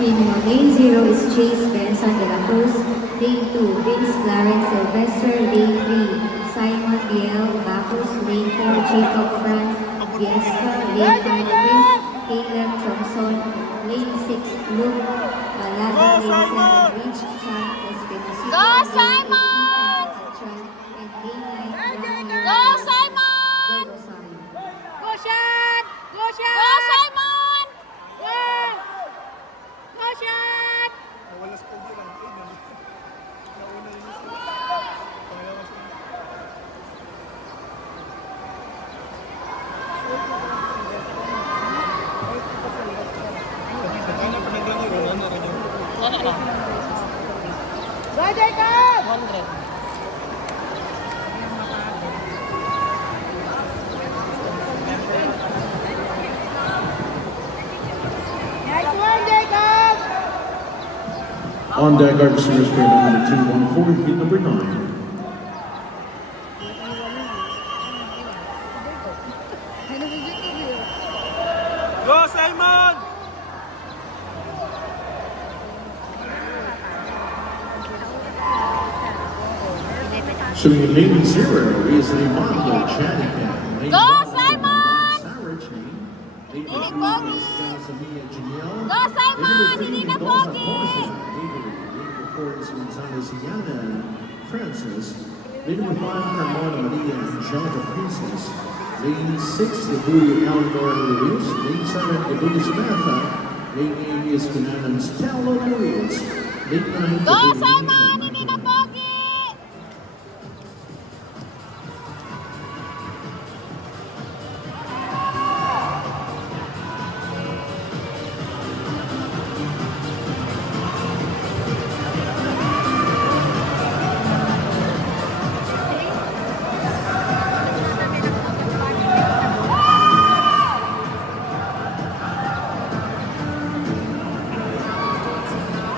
Lane 0 is Chase Benson de la Cruz. Lane 2, Vince Clarence Sylvester. Lane 3, Simon Biel Bacchus. Lane 4, Jacob Franz Fiesta. Lane 5, Prince Caleb Thompson. Lane 6, Luke Balada. Lane 7, Rich Chan Espinosa. Go, Simon! And Lane 9, Go, Simon! Go, shot! Go, shot! Go, Simon! Go! Go, shot! Wala sa pagod lang. Nauna yun sa pangayawan siya. Ano pa naglangoy? Ano rin yun? Wala lang. Go, Jacob! 100. Nice one, Jacob! On deck, our service grade number 214, heat number 9. Go, Simon! Showing in lane 0 is Armando Chanican. Lane Go, 1, Simon! Sarah Chain. Lane Hindi 3 pogi. is Casamia Janelle. Go, Simon! Hindi na pogi! Lane 4 is Gonzalez Yana Francis. Lane number 5, Carmona Maria Angelica Princess. Lane 6, Debuy Eleanor Luis. Lane 7, Debuy Samantha. Lane 8 is Cananam Stella Luis. Lane 9, Go, Debuy Simon! Nisha Hindi na pogi!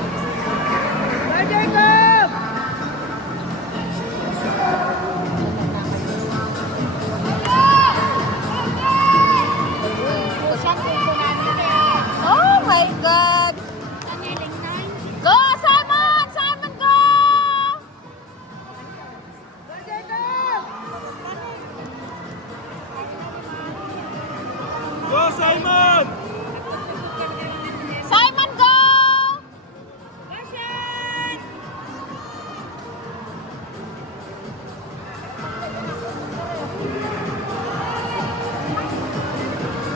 Go, Jacob! Oh my God! Go, Simon! Simon, go! Go, Jacob! Go, Simon! Simon, go! Go, shot!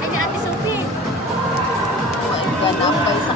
Ay, ni Ate Sophie. Oh my God, napay sa